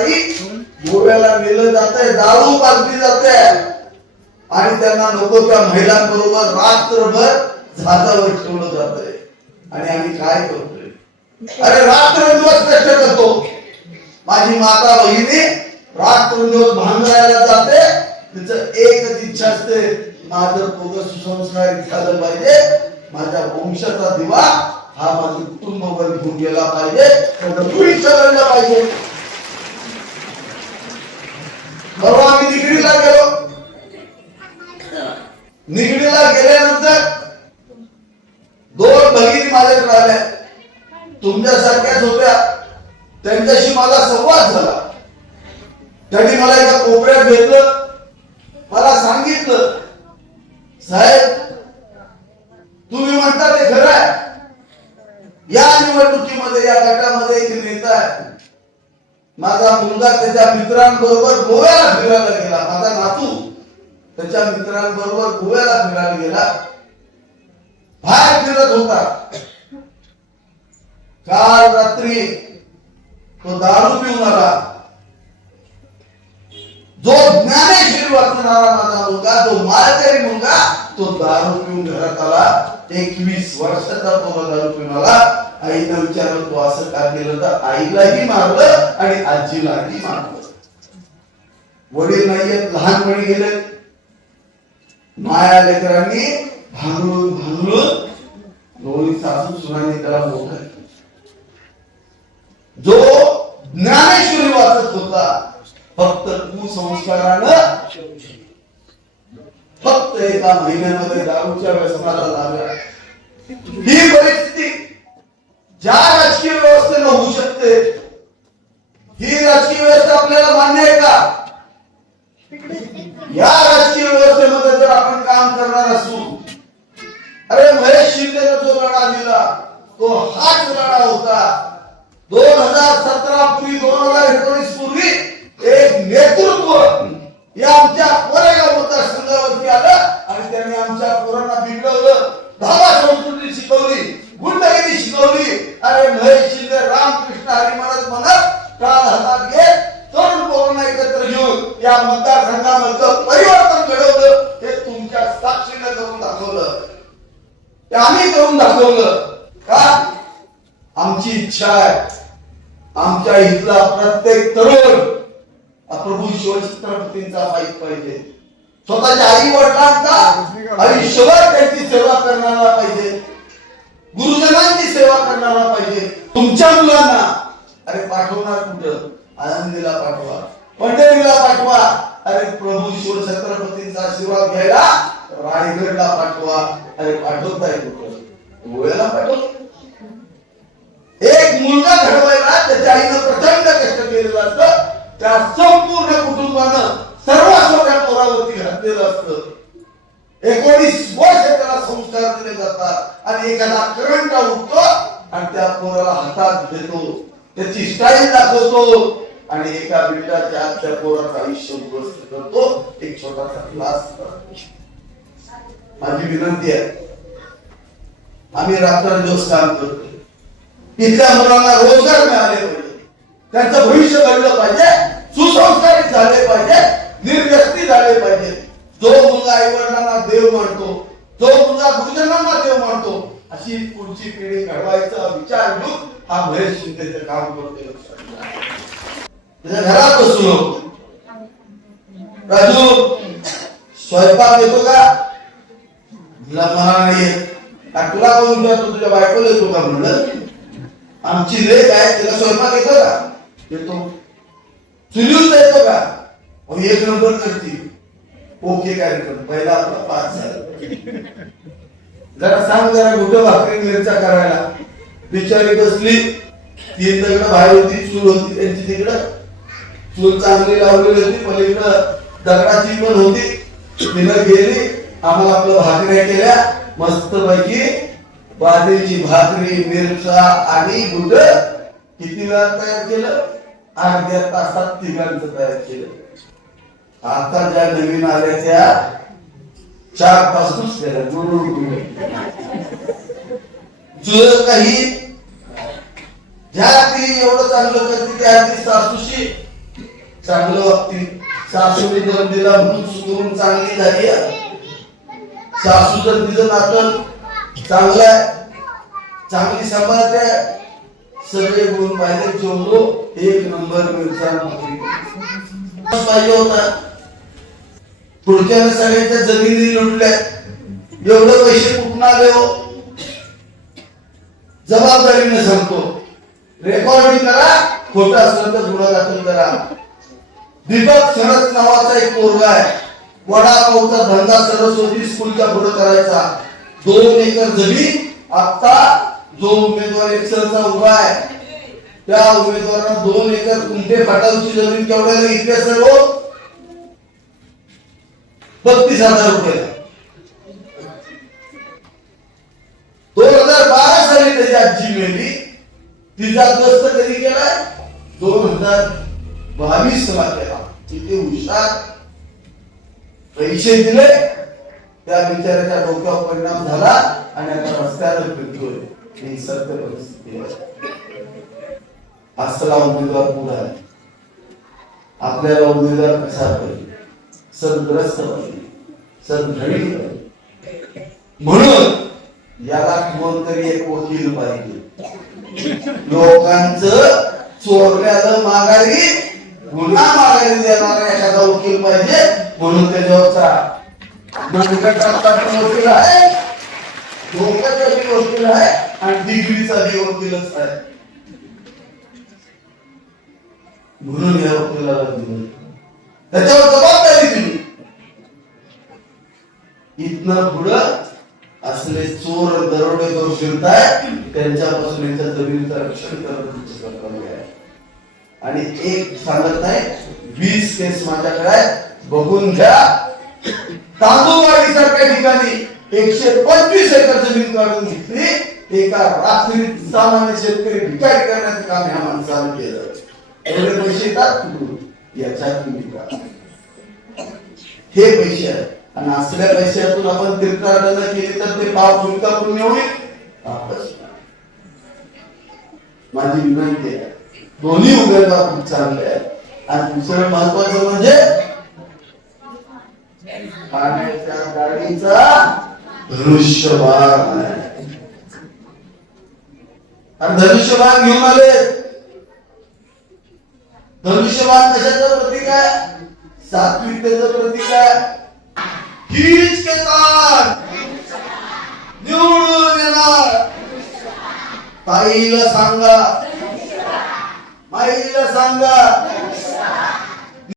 ताई गोव्याला नेलं जातंय, दारू पाजली जाते आणि त्यांना नको त्या महिलांबरोबर रात्रभर झाडावर ठेवलं जातंय. आणि आम्ही काय करतोय? अरे रात्रंदिवस कष्ट करतो. माझी माता बहिणी रात्रंदिवस भांगरायला जाते. तिचं एकच इच्छा असते, माझं पोरं सुसंस्कारित झालं पाहिजे, माझ्या वंशाचा दिवा हा माझं कुटुंबावर घेऊन गेला पाहिजे, घडला पाहिजे. परवा आम्ही निगडीला गेलो. निगडीला गेल्यानंतर दोन भगिनी माझ्याकडे आल्या, तुमच्यासारख्याच होत्या. त्यांच्याशी माझा संवाद झाला. त्यांनी मला एका कोपऱ्यात घेतलं, मला सांगितलं, साहेब तुम्ही म्हणता ते खरं आहे, या निवडणुकीमध्ये या गटामध्ये एक नेता आहे. माझा मुलगा त्याच्या मित्रांबरोबर गोव्याला फिरायला गेला, माझा नातू त्याच्या मित्रांबरोबर गोव्याला फिरायला गेला, बाहेर फिरत होता. काल रात्री तो दारू पिऊन आला. जो ज्ञानेश्वरी वाचणारा माझा मुलगा, जो माळकरी मुलगा, तो दारू पिऊन घरात आला. 21 वर्षाचा तो दारू पिऊन आला. आईनं विचारलं, तो असं का केलं? तर आईलाही मारलं आणि आजीलाही मारलं. वडील नाहीयेत, लहानपणी गेले. माया लेकरांनी भांगरून भांगरून दोन्ही सासू सुनांनी त्याला मोठं. जो ज्ञानेश्वरी वाचत होता, फक्त कुसंस्कारानं फक्त एका महिन्यामध्ये दारूच्या व्यसनाला लागला. ही परिस्थिती ज्या राजकीय व्यवस्थेनं होऊ शकते, ही राजकीय व्यवस्था आपल्याला मान्य आहे का? या राजकीय व्यवस्थेमध्ये जर आपण काम करणार असू, अरे महेश शिंदेने जो लढा दिला तो हाच लढा होता. 2017 पूर्वी 2019 पूर्वी एक नेतृत्व या आमच्या कोरेगाव मतदारसंघावरती आलं आणि त्यांनी आमच्या पोरांना बिघडवलं, धावा संस्कृती शिकवली, गुंडगिरी शिकवली. अरे महेश शिंदे रामकृष्ण हरी म्हणत काल हातात घेत तरुण पोरांना एकत्र घेऊन या मतदारसंघामधलं परिवर्तन घडवलं. हे तुमच्या साक्षीने करून दाखवलं, ते आम्ही करून दाखवलं. का? आमची इच्छा आहे, आमच्या इथला प्रत्येक तरुण प्रभू शिवछत्रपतींचा माहित पाहिजे, स्वतःच्या आई वडिलांचा आयुष्यभर त्यांची सेवा करणारा पाहिजे, गुरुजनांची सेवा करणारा पाहिजे. तुमच्या मुलांना अरे पाठवणार कुठं? आनंदीला पाठवा, पंढरीला पाठवा. अरे प्रभू शिवछत्रपतींचा आशीर्वाद घ्यायला रायगडला पाठवा. अरे पाठवताय कुठं? गोव्याला पाठव. एक मुलगा घडवायला त्याच्या आईनं प्रचंड कष्ट केलेलं असतं, त्या संपूर्ण कुटुंबानं सर्वस्व त्या पोरावरती घातलेलं असतं. 19 वर्ष त्याला संस्कार दिले जातात आणि एखादा करंट उठतो आणि त्या पोराला हातात घेतो, त्याची स्टाईल दाखवतो आणि एका मिनिटाच्या आत त्या पोराचं आयुष्य उद्ध्वस्त करतो. एक छोटासा क्लास. माझी विनंती आहे, आम्ही रात्रंदिवस काम करतो. इथल्या मुलांना रोजगार मिळाले पाहिजे, त्यांचं भविष्य घडलं पाहिजे, सुसंस्कारित झाले पाहिजे, निर्व्यसनी झाले पाहिजे. जो मुलगा आई वडिलांना देव मानतो, जो मुलगा गुरुजनांना देव मानतो, अशी पुढची पिढी घडवायचा विचार घेऊन हा महेश शिंदेचं काम करतो. त्याच्या घरात बसलो, राजू स्वयंपाक येतो का? मला नाही. तुला कोण विचारतो? तुझ्या बायकोला येतो का? म्हणलं आमची लेक आहे, तिला स्वयंपाक येतो का? येतो. चुलीवर येतो का? एक नंबर करती. ओके कार्यक्रम पहिला आपला पास झाला. जरा सांग, जरा कुठं भाकरी मिरच्या करायला. बिचारी बसली, 3 दगड बाहेर होती, चूल होती त्यांची तिकडं, चूल चांगली लावलेली होती, पलीकडं दगडाची पण होती. तिनं गेली, आम्हाला आपलं भाकऱ्या केल्या मस्त पैकी, बाजरीची भाकरी, मिरच्या आणि गुड. किती वेळात तयार केलं? अर्ध्या तासात तिघांचं तयार केलं. आता ज्या नवीन आल्या त्या 4 तास केलं. तुझं काही ज्या ती एवढं चांगलं करते त्या ती सासूशी चांगलं वागतील. सासूने जर दिला म्हणून सुधरून चांगली झाली आहे. सासू जर तिचं नातं चांगलं आहे, चांगली सांभाळते, सगळे गुण पाहिजे, जेवढो एक नंबर व्यवसाय पाहिजे होता. पुढच्याने सगळ्यांच्या जमिनी लुटल्या, एवढे पैसे कुठून आले हो? जबाबदारीने सांगतो, रेकॉर्डिंग करा, खोटं असलं तर गुन्हा दाखल करा. दीपक सरस नावाचा एक पोरगा आहे, वडापावचा धंदा सरस्वती स्कूलच्या पुढे करायचा. 2 एकर जमीन. आता जो उमेदवार एक्सलचा उभा आहे त्या उमेदवारांना 2 एकर कुंठे फाटावची जमीन केवढ्याला घेतली असेल हो? 32,000 रुपये. 2012 साली त्याची आजी मेली. तिचा दस्त कधी केलाय? 2022 ला केला. तिथे हुशार, पैसे दिले, त्या बिचाऱ्याच्या डोक्यावर परिणाम झाला आणि आता रस्त्यावर फिरतोय. ही सत्य परिस्थिती आहे. असला उमेदवार पुढे आहे. आपल्याला उमेदवार कसा पाहिजे? सद्ग्रस्त पाहिजे, सद्घडी पाहिजे. म्हणून याला कोणतरी एक वकील पाहिजे. लोकांचं चोरल्याला माघारी, गुन्हा माघारी देणारा एखादा वकील पाहिजे. म्हणून त्याच्यावरचा वकील आहे, डोक्याचा वकील आहे आणि डिग्रीचा वकीलच आहे. म्हणून या वकिलाला दिलं, त्याच्यावर जबाबदारी दिली. इथनं पुढं असले चोर दरोडे करून फिरताय, त्यांच्यापासून यांच्या जमिनीचं रक्षण करणं आहे. आणि एक सांगत आहे, 20 केस माझ्याकडे आहे, बघून घ्या. तांदूळवाडी सारख्या ठिकाणी 125 एकर जमीन काढून घेतली. एका रात्रीत सामान्य शेतकरी भिकारी करण्याचं काम ह्या माणसानं केलं. एवढे पैसे येतात कुठून? याच्यात हे पैसे आहेत. आणि असल्या पैशातून आपण तीर्थाटन केली तर ते पाप मुक्ता पुण्य होईल. माझी विनंती आहे, दोन्ही उमेदवार खूप चांगले आहेत. आणि दुसरं महत्वाचं म्हणजे ठाण्याच्या गाडीचा धनुष्यबाण आहे. आणि धनुष्यबाण घेऊन आले. धनुष्यबाण कशाचं प्रतीक आहे? सात्विकतेचं प्रतीक आहे. हीच के तार निवडून येणार. ताईला सांगा, माईला सांगा,